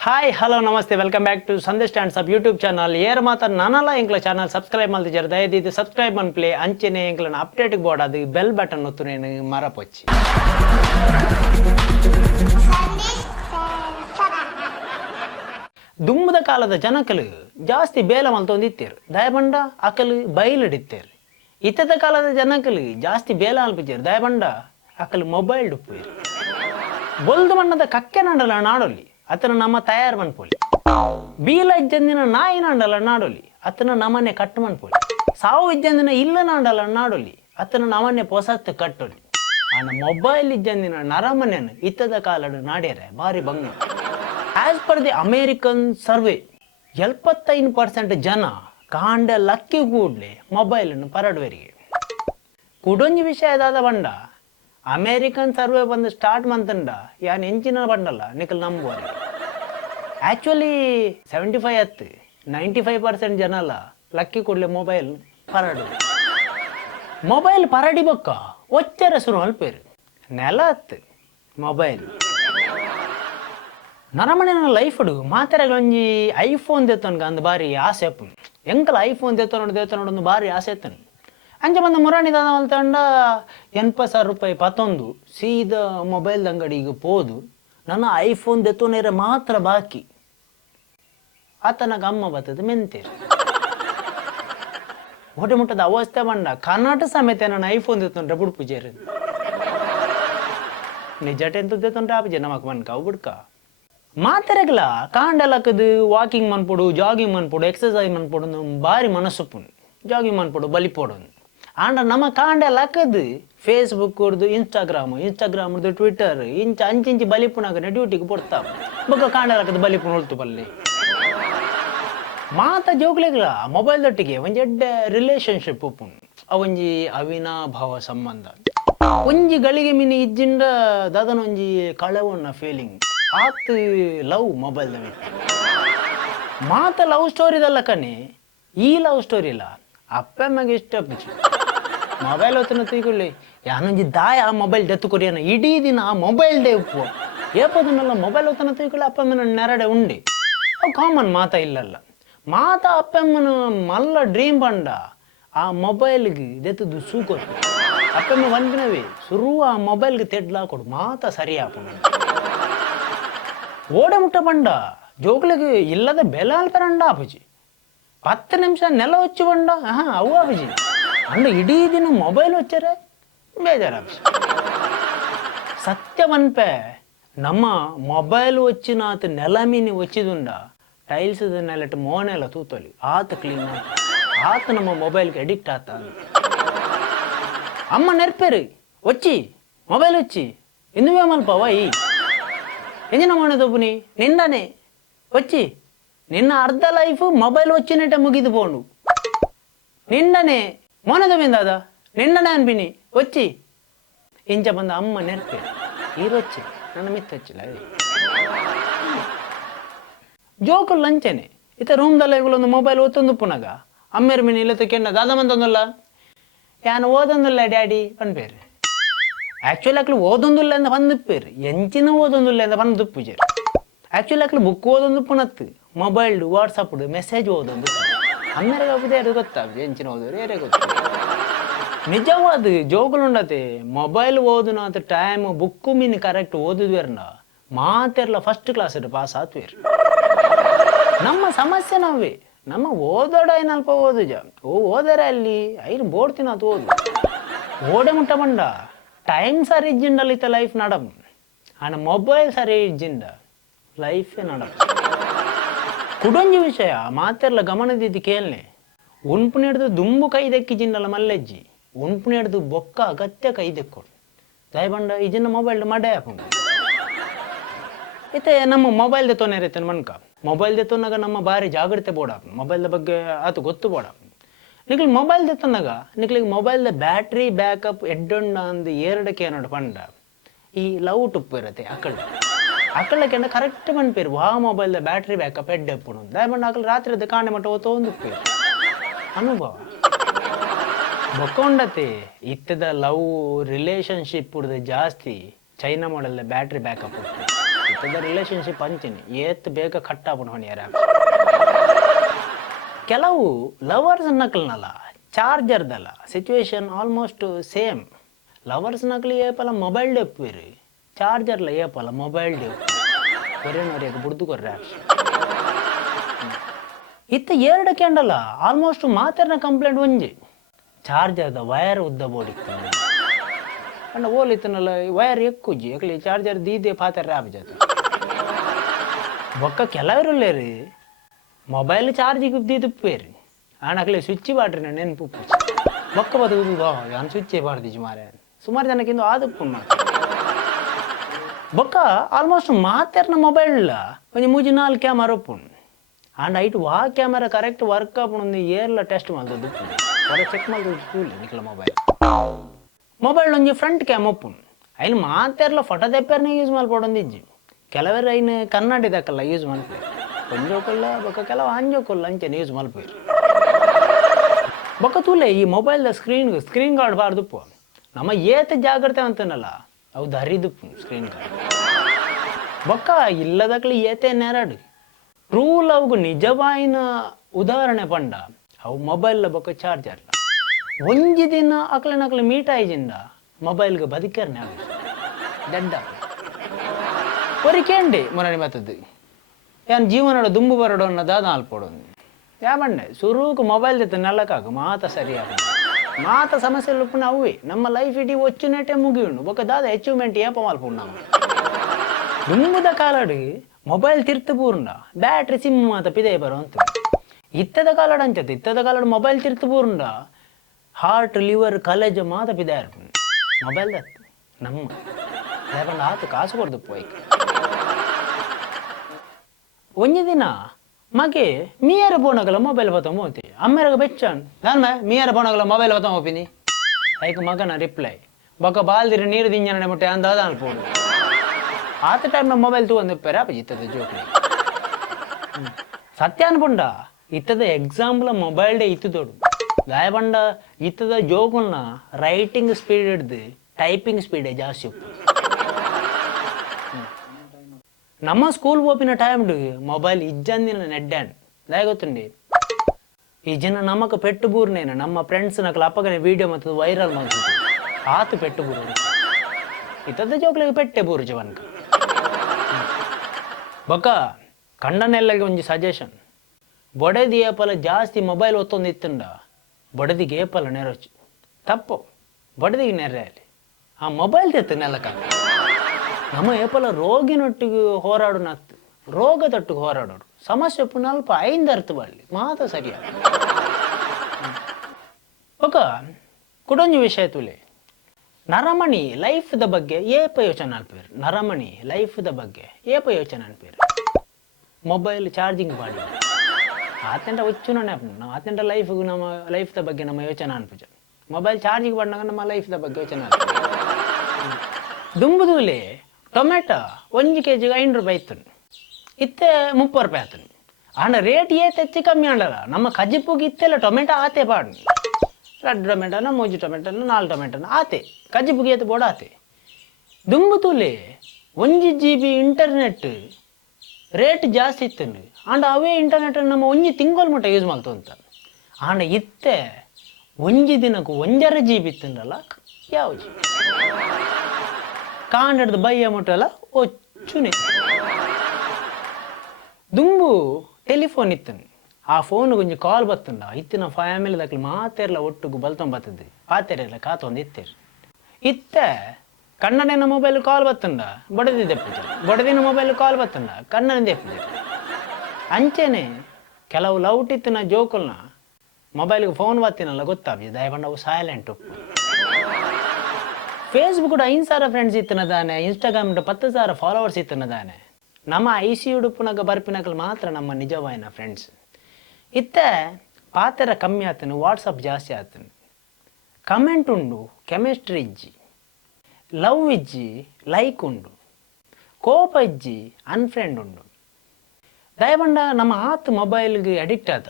Hi hello ನಮಸ್ತೆ welcome back to Sandesh stands up YouTube channel ಏರ್ ಮಾತ್ರ ನಾನಲ್ಲ ಎಂಕ್ಲ ಚಾನಲ್ ಸಬ್ಸ್ಕ್ರೈಬ್ ಮಾಡ್ತಿದ್ದಾರೆ ದಯದಿದ್ದು ಸಬ್ಸ್ಕ್ರೈಬ್ ಮನ್ಪ್ಲೇ ಅಂಚೆನೆ ಎಂಕ್ಲನ ಅಪ್ಡೇಟ್ ಬೋರ್ಡ್ ಅದು ಬೆಲ್ ಬಟನ್ ಒತ್ತು ನೇನು ಮರಪೊಚ್ಚಿ ದುಮ್ಮದ ಕಾಲದ ಜನಕಲು ಜಾಸ್ತಿ ಬೇಲ ಮಲ್ತೊಂದಿತ್ತೇರು ದಯಬಂಡ ಅಕಲು ಬಯಲಿಡಿತ್ತೇರು ಇತ್ತದ ಕಾಲದ ಜನಕಲು ಜಾಸ್ತಿ ಬೇಲ ಅಲ್ಪಿച്ചೇರು ದಯಬಂಡ ಅಕಲು ಮೊಬೈಲ್ ಡುಪ್ಪೇರು ಬೊಲ್ದು ಬಣ್ಣದ ಕಕ್ಕೆ ನಂಡಲ ನಾಡೊಲಿ ಅತನ ನಮ್ಮ ತಯಾರು ಮನ್ಪೊಲಿ ಬೀಲ ಇಜ್ಜಂದಿನ ನಾಯಿ ನಾಂಡಲ ನಾಡೊಲಿ ಅತನ ನಮ್ಮನೆ ಕಟ್ಟು ಮನ್ಪೊಲಿ ಸಾವು ಇಜ್ಜಂದಿನ ಇಲ್ಲ ನಾಂಡಲ ನಾಡೊಲಿ ಅತನ ನಮ್ಮನೆ ಪೊಸತ್ತು ಕಟ್ಟೊಲಿ ಆನ ಮೊಬೈಲ್ ಇಜ್ಜಂದಿನ ನರಮನೆಯನ್ನು ಇತ್ತದ ಕಾಲಡು ನಾಡ್ಯಾರೆ ಭಾರಿ ಬಂಗ as per the American survey 75% ಜನ ಕಾಂಡ ಲಕ್ಕಿ ಕೂಡ್ಲೆ ಮೊಬೈಲನ್ನು ಪರಡುವರಿಗೆ ಕುಡೊಂಜಿ ವಿಷಯದಾದ ಬಂಡ ಅಮೇರಿಕನ್ ಸರ್ವೆ ಬಂದು ಸ್ಟಾರ್ಟ್ ಮಂತಂಡ ಯಾನ್ ಎಂಚಿನ ಬಂಡಲ್ಲ ನಿಕಲ್ ನಂಬುವರೆ ಆಕ್ಚುಲಿ 95% ಜನ ಅಲ್ಲ ಲಕ್ಕಿ ಕೂಡಲೇ ಮೊಬೈಲ್ ಪರಡು ಮೊಬೈಲ್ ಪರಡಿ ಬೊಕ್ಕ ಒಚ್ಚರ ಸುರು ಅಲ್ಪೇರು ನೆಲ ಹತ್ತು ಮೊಬೈಲ್ ನರಮಣಿನ ಲೈಫ್ ಹುಡುಗು ಮಾತಾಡೋದು ಒಂಜಿ ಐಫೋನ್ ತೆತ್ತನ್ಗ ಅಂದು ಬಾರಿ ಆಸೆ ಅಪ್ಪು ಎಂಕಲ ಐಫೋನ್ ದೇತನೋಡು ಒಂದು ಬಾರಿ ಆಸೆ ಎತ್ತನು ಅಂಚೆ ಬಂದ ಮುರಾಣಿ ದಾದ ಮಲ್ತಂಡ 80,000 ರೂಪಾಯಿ ಪತ್ತೊಂದು ಸೀದಾ ಮೊಬೈಲ್ ಅಂಗಡಿಗೆ ಪೋದು ನನ್ನ ಐಫೋನ್ ದೆತ್ತೋನೇರ ಮಾತ್ರ ಬಾಕಿ ಆತನಗ ಅಮ್ಮ ಬರ್ತದೆ ಮೆಂತೇರು ಹೊಟ್ಟೆ ಮುಟ್ಟದ ಅವಸ್ಥೆ ಬಂಡ ಕರ್ನಾಟಕ ಸಮೇತ ನನ್ನ ಐಫೋನ್ ದೆತ್ತೊಂಡ್ರೆ ಬುಡ್ಪುಜೇರು ನಿಜಟೆಂತ ದೆತ್ತೊಂಡ್ರೆ ಆಪುಜೆ ನಮಕ್ ಮನ್ಕ ಅವು ಬುಡ್ಕ ಮಾತೆರೆಗ್ಲ ಕಾಂಡಲಕ್ಕದು ವಾಕಿಂಗ್ ಮನ್ಪೊಡು ಜಾಗಿಂಗ್ ಮನ್ಪೊಡು ಎಕ್ಸಸೈಸ್ ಮನ್ಪೊಡು ಬಾರಿ ಮನಸ್ಸುಪ್ಪುಂಡು ಜಾಗಿಂಗ್ ಮನ್ಪೊಡು ಬಲಿಪೋಡು ಆಂಡ ನಮ್ಮ ಕಾಂಡ ಲಕ್ಕದು ಫೇಸ್ಬುಕ್ ಕೊಡ್ದು ಇನ್ಸ್ಟಾಗ್ರಾಮ್ದು ಟ್ವಿಟರ್ ಅಂಚಿಂಚಿ ಬಲಿಪುನಾಗ ಡ್ಯೂಟಿಗೆ ಪೊಡ್ತಾವ ಬೊಕ್ಕ ಕಾಂಡ ಲಕ್ಕದು ಬಲಿಪುನ ಹೊಲ್ತು ಬಲ್ಲಿ ಮಾತ ಜೋಗ್ಲೆಗ್ಲ ಮೊಬೈಲ್ ದೊಟ್ಟಿಗೆ ಒಂಜಿ ಎಡ್ಡೆ ರಿಲೇಶನ್ಶಿಪ್ ಉಪ್ಪುಂಡು ಅವೊಂಜಿ ಅವಿನಾಭಾವ ಸಂಬಂಧ ಒಂಜಿ ಗಳಿಗೆ ಮಿನಿ ಇಜ್ಜಿಂಡ ದಾದನ ಒಂಜಿ ಕಳವಣ್ಣ ಫೀಲಿಂಗ್ ಆತ್ ಲವ್ ಮೊಬೈಲ್ ಮಾತ ಲವ್ ಸ್ಟೋರಿದಲ್ಲ ಕಣೆ ಈ ಲವ್ ಸ್ಟೋರಿ ಇಲ್ಲ ಅಪ್ಪಮ್ಮಗೆ ಇಷ್ಟ ಮೊಬೈಲ್ ಹೊತ್ತನ ತೂಕೊಳ್ಳಿ ಯಾನೊಂಜಿ ದಾಯ ಮೊಬೈಲ್ ಡೆತ್ತು ಕೊರಿಯನ ಇಡೀ ದಿನ ಮೊಬೈಲ್ ಡೇ ಉಪ್ಪು ಏಪದನ್ನೆಲ್ಲ ಮೊಬೈಲ್ ಹೊತ್ತನ ತೂಕೊಳ್ಳಿ ಅಪ್ಪಮ್ಮನ ನೆರಡೆ ಉಂಡೆ ಅವು ಕಾಮನ್ ಮಾತ ಇಲ್ಲಲ್ಲ ಮಾತ ಅಪ್ಪಮ್ಮನ ಮಲ್ಲ ಡ್ರೀಮ್ ಬಂಡ ಆ ಮೊಬೈಲ್ಗೆ ದೆತ್ತದು ಸೂಕೊತ್ತು ಅಪ್ಪಮ್ಮ ಒಂದಿನವೇ ಶುರು ಆ ಮೊಬೈಲ್ಗೆ ತೆಡ್ಲಾ ಕೊಡು ಮಾತ ಸರಿ ಹಾಕೊಂಡು ಓಡೆ ಮುಟ್ಟ ಬಂಡ ಜೋಕ್ಲಿಗೆ ಇಲ್ಲದ ಬೆಲೆ ಅಲ್ಪರಂಡ ಆಪುಜಿ 10 ನಿಮಿಷ ನೆಲ ಹೊಚ್ಚಿ ಬಂಡ ಅವು ಆಪುಜಿ ಅಂಡ ಇಡೀ ದಿನ ಮೊಬೈಲ್ ಹೊಚ್ಚರೆ ಬೇಜಾರ ಸತ್ಯವನ್ಪೆ ನಮ್ಮ ಮೊಬೈಲ್ వచ్చినాత ನೆಲ ಮೀನಿ వచ్చిದುಂಡ ಟೈಲ್ಸ್ ನೆಲಟ್ ಮೋನೆಲ್ಲ ತೂತೊಲಿ ಆತ ಕ್ಲೀನ್ ಆತ ನಮ್ಮ ಮೊಬೈಲ್ಗೆ ಅಡಿಕ್ಟ್ ಆತ ಅಮ್ಮ ನೆರ್ಪೇರು వచ్చి ಮೊಬೈಲ್ వచ్చి ಇನ್ನುವೇ ಮಲ್ಪ ವೈ ಎಂಜಿನ ಮಾಡೋದೊಬ್ಬನಿ ನಿಂಡನೆ వచ్చి ನಿನ್ನ ಅರ್ಧ ಲೈಫ್ ಮೊಬೈಲ್ వచ్చినట్టే ಮುಗಿದು పోండు నిండనే మోనదమేందాదా నిండనే అనిపిని వచ్చి ఇంచ ಬಂದ ಅಮ್ಮ ನೆರ್ಪೆ ಈರೊಚ್ಚಿ ನನ್ನ ಮಿತ್ತೊಚ್ಚಿಲ್ಲ ಜೋಕುಲ್ ಲಂಚನೆ ಇತ ರೂಮ್ದಲ್ಲ ಇವುಲೊಂದು ಮೊಬೈಲ್ ಓದೊಂದು ಪುನಗ ಅಮ್ಮೇರು ಮಿನಿ ಇಲ್ಲ ಕೆಂಡ ದಾದ ಮಂತೊಂದಲ್ಲ ಯಾನು ಓದೊಂದಿಲ್ಲ ಡ್ಯಾಡಿ ಪನ್ಪೇರು ಆಕ್ಚುಲಿ ಅಕ್ಲು ಓದೊಂದಿಲ್ಲ ಅಂತ ಬಂದುಪ್ಪೇರು ಎಂಚಿನ ಓದೊಂದಿಲ್ಲ ಅಂತ ಬಂದು ತುಪ್ಪುಜೇರು ಆಕ್ಚುಲಿ ಅಕ್ಲು ಬುಕ್ ಓದೊಂದು ಪುನತ್ತು ಮೊಬೈಲ್ ವಾಟ್ಸಪ್ ಮೆಸೇಜ್ ಓದೊಂದು ಅಮ್ಮೇರಿಗೆ ಹೋಗಿದೆ ಅದು ಗೊತ್ತಾಗುತ್ತೆ ಎಂಚಿನ ಓದೋರು ಏರೇ ಗೊತ್ತ ನಿಜವಾದ ಜೋಗುಲುಂಡತೆ ಮೊಬೈಲ್ ಓದುನ ಅಂತ ಟೈಮ್ ಬುಕ್ಕು ಮೀನು ಕರೆಕ್ಟ್ ಓದಿದ್ವೇರ್ನ ಮಾತೆರ್ಲ ಫಸ್ಟ್ ಕ್ಲಾಸ್ ಪಾಸ್ ಆತ್ವೇರು ನಮ್ಮ ಸಮಸ್ಯೆ ನಾವೇ ನಮ್ಮ ಓದೋಡ ಏನಲ್ಪ ಓದುಜ ಓದರೆ ಅಲ್ಲಿ ಐನು ಬೋಡ್ತಿನ ಅದು ಓದು ಓಡೆ ಮುಟ್ಟ ಬಂಡ ಟೈಮ್ ಸರಿ ಇಜ್ಜಿಂಡಲ್ಲಿ ಇತ್ತ ಲೈಫ್ ನಡಮ್ ಆನ ಮೊಬೈಲ್ ಸರಿ ಇಜ್ಜಿಂಡ ಲೈಫೇ ನಡಮ್ ಕುಡೊಂಜಿ ವಿಷಯ ಮಾತೆರ್ಲ ಗಮನದಿದ್ದು ಕೇಳ್ನೆ ಉಣ್ಪು ನೆಡ್ದು ದುಂಬು ಕೈದೆಕ್ಕಿಜಿಂಡಲ್ಲ ಮಲ್ಲೆಜ್ಜಿ ಉಣ್ಪು ನೆಡ್ದು ಬೊಕ್ಕ ಅಗತ್ಯ ಕೈದೆಕ್ಕೊಡು ದಯಬಂಡ ಇಜಿನ ಮೊಬೈಲ್ ಮಡೆ ಹಾಕೊಂಡು ಇತ್ತೆ ನಮ್ಮ ಮೊಬೈಲ್ ದೆತ್ತೋನೆ ಇರುತ್ತೆ ಮನ್ಕ ಮೊಬೈಲ್ ದೆತ್ತೋನಾಗ ನಮ್ಮ ಬಾರಿ ಜಾಗ್ರತೆ ಬೋಡ ಮೊಬೈಲ್ದ ಬಗ್ಗೆ ಆತು ಗೊತ್ತು ಬೋಡ ನಿಕ್ಲಿಗೆ ಮೊಬೈಲ್ ದೆತ್ತನಾಗ ನಿಕ್ಲಿಗೆ ಮೊಬೈಲ್ದ ಬ್ಯಾಟ್ರಿ ಬ್ಯಾಕಪ್ ಎಡ್ಡೊಂಡ ಅಂದು ಎರಡಕ್ಕೆ ಏನೋಡು ಪಂಡ ಈ ಲವ್ ಟುಪ್ಪು ಇರುತ್ತೆ ಅಕ್ಕಳಕ್ಕೆ ಕರೆಕ್ಟ್ ಮನ್ಪೇರು ಆ ಮೊಬೈಲ್ದ ಬ್ಯಾಟ್ರಿ ಬ್ಯಾಕಪ್ ಎಡ್ಡೆ ಎಪ್ಪುಡು ದಯಬಂಡ ಅಕ್ಕಳು ರಾತ್ರಿ ಕಾಂಡೆ ಮಟ್ಟ ಓತೋ ಒಂದು ಉಪ್ಪೇರು ಅನುಭವ ಬೊಕ್ಕೊಂಡತೆ ಇತ್ತದ ಲವ್ ರಿಲೇಶನ್ಶಿಪ್ ಉಡ್ದು ಜಾಸ್ತಿ ಚೈನಾ ಮಾಡಲ್ದ ಬ್ಯಾಟ್ರಿ ಬ್ಯಾಕಪ್ ಇತ್ತದ ರಿಲೇಶನ್ಶಿಪ್ ಅಂತೀನಿ ಏತ್ ಬೇಗ ಕಟ್ ಆಗ್ಬಿಟ್ಟು ಹೊಣಿಯಾರ ಕೆಲವು ಲವರ್ಸ್ ನಕಲ್ನಲ್ಲ ಚಾರ್ಜರ್ದಲ್ಲ ಸಿಚುವೇಶನ್ ಆಲ್ಮೋಸ್ಟ್ ಸೇಮ್ ಲವರ್ಸ್ ನಕಲಿ ಏಪಲ್ಲ ಮೊಬೈಲ್ ಡೆಪ್ಪಿರಿ ಚಾರ್ಜರ್ಲ ಏಪಲ್ಲ ಮೊಬೈಲ್ ಡೆಪ್ ಬರೇನವರಿಗೆ ಬುಡ್ದು ಕೊರ್ರೆ ಇತ್ತ ಎರಡು ಕ್ಯಾಂಡಲ್ಲ ಆಲ್ಮೋಸ್ಟ್ ಮಾತಾಡ್ನ ಕಂಪ್ಲೇಂಟ್ ಒಂಜಿ ಚಾರ್ಜರ್ದ ವಯರ್ ಉದ್ದ ಬೋಡಿತ್ತು ಅಂಡ ಓಲಿತ್ತನಲ್ಲ ವಯರ್ ఎక్కుಜ್ಜಿ ಎಕ್ಲಿ ಚಾರ್ಜರ್ ದೀದೆ ಪಾತ್ರೆ ಆಬಿಜಾತ ಬೊಕ್ಕ ಕೆಲವರುಲ್ಲೇರಿ ಮೊಬೈಲ್ ಚಾರ್ಜಿಗೆ ದೀದುಪ್ಪೇರಿ ಆಣಕ್ಲೆ ಸ್ವಿಚ್ ಬಾಟ್ರಿ ನಾನು ನೆನಪು ಬೊಕ್ಕ ಬದುಕುದು ನಾನು ಸ್ವಿಚ್ಚೇ ಬಾಡ್ದಿಜಿ ಮಾರೆ ಸುಮಾರು ಜನಕ್ಕಿಂದು ಆದಪ್ಪು ಬೊಕ್ಕ ಆಲ್ಮೋಸ್ಟ್ ಮಾತಾಡ್ನ ಮೊಬೈಲ್ ಒಂಜಿ 3-4 ಕ್ಯಾಮರಾ ಒಪ್ಪುಂಡು ಆಂಡ್ ಐಟ್ ವಾ ಕ್ಯಾಮರಾ ಕರೆಕ್ಟ್ ವರ್ಕ್ ಆಪುಂಡು ಏರ್ಲ ಟೆಸ್ಟ್ ಮಾಡ್ದು ಹೊರ ಚೆಕ್ ಮಾಡ್ದು ಕೂಲಿ ನಿಕ್ಲ ಮೊಬೈಲ್ ಒಂಜಿ ಫ್ರಂಟ್ ಕ್ಯಾಮ್ ಒಪ್ಪುಂಡು ಐನು ಮಾತಾಡ್ಲ ಫೋಟೋ ತೆಪ್ಪರ್ನೇ ಯೂಸ್ ಮಲ್ಪಡೊಂದಿಜ್ಜಿ ಕೆಲವರು ಐನು ಕನ್ನಡಿದಕ್ಕಲ್ಲ ಯೂಸ್ ಮಲ್ಪೆ ಕೊಂಜೋಕೊಲ್ಲ ಬೊಕ್ಕ ಕೆಲವು ಅಂಜೋಕೊಲ್ಲ ಅಂಚೆನೆ ಯೂಸ್ ಮಲ್ಪೇರು ಬೊಕ್ಕ ತೂಲೆ ಈ ಮೊಬೈಲ್ದ ಸ್ಕ್ರೀನ್ ಗಾರ್ಡ್ ಬಾರ್ದುಪ್ಪು ನಮ್ಮ ಏತ ಜಾಗ್ರತೆ ಅಂತನಲ್ಲ ಅವು ದರಿದುಪ್ಪು ಸ್ಕ್ರೀನ್ ಗಾರ್ಡ್ ಬೊಕ್ಕ ಇಲ್ಲದಕ್ಲಿ ಏತೆ ನೆರಡು ಟ್ರೂ ಲವ್ಗು ನಿಜವಾಯಿನ ಉದಾಹರಣೆ ಪಂಡ ಅವು ಮೊಬೈಲ್ ಬೊಕ್ಕ ಚಾರ್ಜರ್ ಒಂಜಿ ದಿನ ಅಕ್ಲೆ ಮೀಟ್ ಆಯ್ಜಿಂದ ಮೊಬೈಲ್ಗೆ ಬದುಕರ್ನೆ ದಡ್ಡ ಒರಿಕೇಂಡಿ ಮೊರನಿ ಬತ್ತದು ಯಾನ್ ಜೀವನಡ ದುಂಬು ಬರಡು ಅನ್ನೋದಾದ ಅಲ್ಪಡೊಂದು ಯಾವಂಡೆ ಸುರುಕು ಮೊಬೈಲ್ ಜೊತೆ ನೆಲಕ್ಕಾಗ ಮಾತ ಸರಿಯಾಗ ಮಾತ ಸಮಸ್ಯೆలు ಉಪ್ಪುನ ಅವೇ ನಮ್ಮ ಲೈಫ್ ಇಡೀ ಒಚ್ಚುನೇಟೆ ಮುಗಿಯುಂಡು ಬೊಕ್ಕ ದಾದ ಅಚೀವ್ಮೆಂಟ್ ಏಪ ಮಲ್ಪುಂಡು ನಾವು ದುಂಬುದ ಕಾಲಡು ಮೊಬೈಲ್ ತಿರ್ತು ಪೂರ್ಣ ಬ್ಯಾಟ್ರಿ ಸಿಮ್ ಮಾತ ಪಿದೆ ಬರುವಂತ ಇತ್ತದ ಕಾಲಡ್ ಅಂಚತೆ ಇತ್ತದ ಕಾಲಡ್ ಮೊಬೈಲ್ ತಿರ್ತು ಪೂರ್ಣ ಹಾರ್ಟ್ ಲಿವರ್ ಕಲೇಜ್ ಮಾತ ಪಿದೆ ಮೊಬೈಲ್ ದತ್ತು ನಮ್ಮ ಯಾಕಂದ್ರೆ ಆತು ಕಾಸು ಕೊಡ್ದು ಪೋಯ್ಕ ಒಂಜಿ ದಿನ ಮಗೆ ಮೀಯರ ಬೋನಗಲ ಮೊಬೈಲ್ ಬತ್ತ ಮೋತಿ ಅಮ್ಮೆರಗ ಬೆಚ್ಚಾನ್ ನಾನು ಮೀಯರ ಬೋನಗಲ ಮೊಬೈಲ್ ಬತ್ತ ಹೋಪಿನಿ ಐಕ ಮಗನ ರಿಪ್ಲೈ ಬೊಕ್ಕ ಬಾಲ್ದಿರಿ ನೀರು ದಿಂಜನೆ ಮುಟ್ಟೆ ಅಂದಾದ ಅನ್ಪೋಡು ಆತ ಟೈಮ್ನ ಮೊಬೈಲ್ ತಗೊಂಡಿಪ್ಪೇರೆ ಅಪ್ಪ ಇತ್ತದ ಜೋಕ್ಲಿ ಸತ್ಯ ಅನ್ಪುಂಡ ಇತ್ತದ ಎಕ್ಸಾಂಪಲ್ ಮೊಬೈಲ್ ಡೇ ಇತ್ತು ತೋಡು ಗಾಯ ಬಂಡ ಇತ್ತದ ಜೋಕುಲ್ನ ರೈಟಿಂಗ್ ಸ್ಪೀಡ್ ಹಿಡ್ದು ಟೈಪಿಂಗ್ ಸ್ಪೀಡೇ ಜಾಸ್ತಿ ಉಪ್ಪು ನಮ್ಮ ಸ್ಕೂಲ್ ಓಪಿನ ಟೈಮ್ಡು ಮೊಬೈಲ್ ಇಜ್ಜಂದಿನ ನೆಡ್ಡ್ಯಾನ್ ದಾಯ ಗೊತ್ತುಂಡಿ ಈ ಜನ ನಮಕ ಪೆಟ್ಟು ಬೂರ್ನೇನು ನಮ್ಮ ಫ್ರೆಂಡ್ಸ್ ನಕಲ ಅಪ್ಪಗನೆ ವೀಡಿಯೋ ಮತ್ತು ವೈರಲ್ ಮಾಡ್ತಿದ್ದೆ ಆತು ಪೆಟ್ಟು ಬೂರು ಇತ್ತದ ಜೋಕ್ಲಿಗೆ ಪೆಟ್ಟೆ ಬೂರು ಜವನ್ಕ ಬೊಕ್ಕ ಕಂಡನೆಲ್ಲಗೆ ಒಂಜಿ ಸಜೆಷನ್ ಬೊಡೆದಿ ಏಪಲ ಜಾಸ್ತಿ ಮೊಬೈಲ್ ಒತ್ತೊಂದು ಇತ್ತುಂಡ ಬೊಡೆದಿಗೆ ಏಪಲ ನೆರೊಚ್ಚು ತಪ್ಪು ಬೊಡೆದಿಗೆ ನೆರೆ ಅಲ್ಲಿ ಆ ಮೊಬೈಲ್ ತೆತ್ತು ನೆಲಕ ನಮ್ಮ ಏಪಲ ರೋಗಿನೊಟ್ಟಿಗೆ ಹೋರಾಡು ನತ್ತು ರೋಗದೊಟ್ಟಿಗೆ ಹೋರಾಡೋಡು ಸಮಸ್ಯೆ ಪುನಲ್ಪ ಐಂದರ್ಥ ಬಳ್ಳಿ ಮಾತ ಸರಿಯಾದ ಬೊಕ್ಕ ಕುಡೊಂಜಿ ವಿಷಯ ತುಲೆ ನರಮಣಿ ಲೈಫ್ದ ಬಗ್ಗೆ ಏಪ ಯೋಚನೆ ಅನ್ಪೇರು ನರಮಣಿ ಲೈಫ್ದ ಬಗ್ಗೆ ಏಪ ಯೋಚನೆ ಅನ್ಪೇರು ಮೊಬೈಲ್ ಚಾರ್ಜಿಂಗ್ ಮಾಡಿ ಆತೆಂಟ ಹುಚ್ಚು ನಾವು ಆತೆಂಟ ಲೈಫ್ಗೂ ನಮ್ಮ ಲೈಫ್ದ ಬಗ್ಗೆ ನಮ್ಮ ಯೋಚನೆ ಅನ್ಪುಜ ಮೊಬೈಲ್ ಚಾರ್ಜಿಂಗ್ ಮಾಡಿದಾಗ ನಮ್ಮ ಲೈಫ್ದ ಬಗ್ಗೆ ಯೋಚನೆ ಅನ್ಪ ದುಂಬುದೂಲೆ ಟೊಮೆಟೊ 1 kg 5 ರೂಪಾಯಿ ಇತ್ತು ಇತ್ತೆ 30 ರೂಪಾಯಿ ಆತನು ಆಂಡ ರೇಟ್ ಹೆಚ್ಚು ಕಮ್ಮಿ ಆಂಡಲ್ಲ ನಮ್ಮ ಕಜಿಪ್ಪುಗೆ ಇತ್ತೆಲ್ಲ ಟೊಮೆಟೊ ಆತೆ ಪಾಡು 2 ಟೊಮೆಟೊನ 3 ಟೊಮೆಟೊನ 4 ಟೊಮೆಟೊನ ಆತೆ ಕಜಿಪ್ಪುಗೆ ಏತು ಬೋಡ ಆತೆ ದುಂಬುತೂಲೆ 1 GB ಇಂಟರ್ನೆಟ್ ರೇಟ್ ಜಾಸ್ತಿ ಇತ್ತು ಆಂಡ ಅವೇ ಇಂಟರ್ನೆಟ್ ನಮ್ಮ 1 ತಿಂಗಳು ಮಟ್ಟ ಯೂಸ್ ಮಾಡ್ತು ಅಂತ ಆಂಡ ಇತ್ತೆ 1 ದಿನಕ್ಕೂ 1.5 GB ಇತ್ತಂಡಲ್ಲ ಯಾವ ಜಿ ಕಾಂಡದ ಬೈಯ ಮುಟ್ಟಲ್ಲ ಒಚ್ಚುನೆ ದುಂಬು ಟೆಲಿಫೋನ್ ಇತ್ತನು ಆ ಫೋನ್ ಕೊಂಚ ಕಾಲ್ ಬತ್ತಂಡ ಇತ್ತಿನ ಫ್ಯಾಮಿಲಿ ದಾಖಲೆ ಮಾತೆರ್ಲ ಒಟ್ಟಿಗೆ ಬಲ್ತೊಂದು ಬರ್ತದೆ ಪಾತೆರೆಲ್ಲ ಕಾತೊಂದು ಇತ್ತೇರು ಇತ್ತೆ ಕಣ್ಣನೇನ ಮೊಬೈಲ್ ಕಾಲ್ ಬತ್ತಂಡ ಬಡದಿ ದೆಪ್ಪಿಜ ಬಡದಿನ ಮೊಬೈಲ್ ಕಾಲ್ ಬತ್ತಂಡ ಕಣ್ಣನ ದೆಪ್ಪಿಜ ಅಂಚೆನೆ ಕೆಲವು ಲೌಟ್ ಇತ್ತಿನ ಜೋಕುಲ್ನ ಮೊಬೈಲ್ಗೆ ಫೋನ್ ಬತ್ತಿನಲ್ಲ ಗೊತ್ತಾಗ್ತದೆ ದಯಬಂಡ ಅವು ಸೈಲೆಂಟ್ ಉಪ್ಪು ಫೇಸ್ಬುಕ್ 5,000 ಫ್ರೆಂಡ್ಸ್ ಇತ್ತನದಾನೆ ಇನ್ಸ್ಟಾಗ್ರಾಮ್ 10,000 ಫಾಲೋವರ್ಸ್ ಇತ್ತನದಾನೆ ನಮ್ಮ IC ಉಡುಪುನಾಗ ಬರ್ಪಿನಕಲ್ ಮಾತ್ರ ನಮ್ಮ ನಿಜವಾಯಿನ ಫ್ರೆಂಡ್ಸ್ ಇತ್ತೆ ಪಾತೆರ ಕಮ್ಮಿ ಆತನು ವಾಟ್ಸಪ್ ಜಾಸ್ತಿ ಆತನು ಕಮೆಂಟ್ ಉಂಡು ಕೆಮಿಸ್ಟ್ರಿ ಇಜ್ಜಿ ಲವ್ ಇಜ್ಜಿ ಲೈಕ್ ಉಂಡು ಕೋಪ ಇಜ್ಜಿ ಅನ್ಫ್ರೆಂಡ್ ಉಂಡು ದಯಬಂಡ ನಮ್ಮ ಆತ್ ಮೊಬೈಲ್ಗೆ ಅಡಿಕ್ಟ್ ಆದ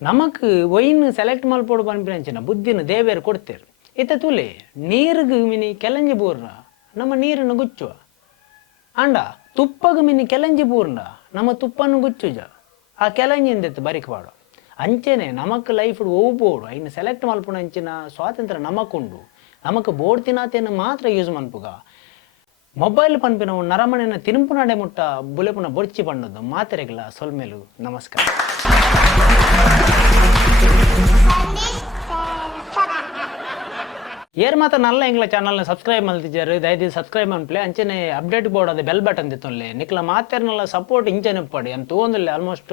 ನಮಕ್ ಒಯ್ನು ಸೆಲೆಕ್ಟ್ ಮಲ್ಪೋಡು ಪನ್ಪಿನಂಚಿನ ಬುದ್ಧಿನ ದೇವೇರು ಕೊಡ್ತೇರು ಇತ್ತ ತುಲೆ ನೀರಿಗೆ ಮಿನಿ ಕೆಲಂಜಿ ಬೋರ್ರ ನಮ್ಮ ನೀರನ್ನು ಗುಚ್ಚುವ ಅಂಡ ತುಪ್ಪಗ ಮಿನಿ ಕೆಲಂಜಿ ಪೂರ್ಣ ನಮ್ಮ ತುಪ್ಪನ್ನು ಗುಚ್ಚುಜ ಆ ಕೆಲಂಜಿಂದೆತ್ತು ಬರಿಕವಾಡು ಅಂಚೆನೆ ನಮಕ್ ಲೈಫ್ ಹೋಗ್ಬೋಡು ಇನ್ನು ಸೆಲೆಕ್ಟ್ ಮಲ್ಪುಣ ಅಂಚಿನ ಸ್ವಾತಂತ್ರ್ಯ ನಮಕುಂಡು ನಮಕ್ ಬೋರ್ಡ್ ತಿನ್ನಾತೇನು ಮಾತ್ರ ಯೂಸ್ ಮನ್ಪುಗ ಮೊಬೈಲ್ ಪನ್ಪಿನ ನರಮನೆನ ತಿರುಪುನಾಡೆ ಮುಟ್ಟ ಬುಲೆಪುನ ಬೊಡ್ಚಿ ಪಂಡದು ಮಾತೆರೆಗಳ ಸೊಲ್ಮೇಲು ನಮಸ್ಕಾರ. ಏರ್ ಮಾತ್ರ ನಲ್ಲ ಎಂಗ್ಲ ಚಾನಲ್ನ ಸಬ್ಸ್ಕ್ರೈಬ್ ಮಲ್ತಿದ್ದಾರೆ ದಯವಿಟ್ಟು ಸಬ್ಸ್ಕ್ರೈಬ್ ಮನ್ಪ್ಲೆ ಅಂಚೆನೆ ಅಪ್ಡೇಟ್ ಬೋರ್ಡ್ ಅದೇ ಬೆಲ್ ಬಟನ್ ತಿತ್ತೊಲ್ಲೆ ನಿಕ್ಲ ಮಾತೇರ್ನಲ್ಲ ಸಪೋರ್ಟ್ ಇಂಚೆನೆ ಪಡಿ ಅಂತ ತೊಗೊಂದಿಲ್ಲ ಆಲ್ಮೋಸ್ಟ್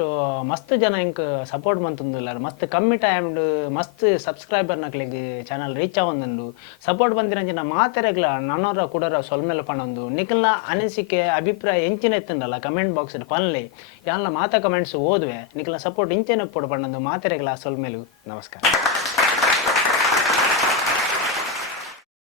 ಮಸ್ತ್ ಜನ ಇಂಕ್ ಸಪೋರ್ಟ್ ಮಂತಂದಿಲ್ಲ ಮಸ್ತ್ ಕಮ್ಮಿ ಟೈಮ್ ಮಸ್ತ್ ಸಬ್ಸ್ಕ್ರೈಬರ್ ನಕ್ಲಿಗೆ ಚಾನಲ್ ರೀಚ್ ಆಗೊಂದು ಸಪೋರ್ಟ್ ಬಂದಿರಂಚಿನ ಮಾತೆರೆಗ್ಲ ನನ್ನೋರ ಕೂಡರ ಸೊಲ್ಮೇಲೆ ಪಣೊಂದು ನಿಕ್ಲ ಅನಿಸಿಕೆ ಅಭಿಪ್ರಾಯ ಎಂಚಿನ ಎತ್ತಂಡಲ್ಲ ಕಮೆಂಟ್ ಬಾಕ್ಸ್ ಪನ್ಲೆ ಯಾನ್ಲ ಮಾತ ಕಮೆಂಟ್ಸ್ ಓದುವೆ ನಿಕ್ಲ ಸಪೋರ್ಟ್ ಇಂಚೆನೆ ಪೊಡು ಪಣ್ಣೊಂದು ಮಾತೆರೆಗ್ಲ ಸೊಲ್ಮೇಲು ನಮಸ್ಕಾರ.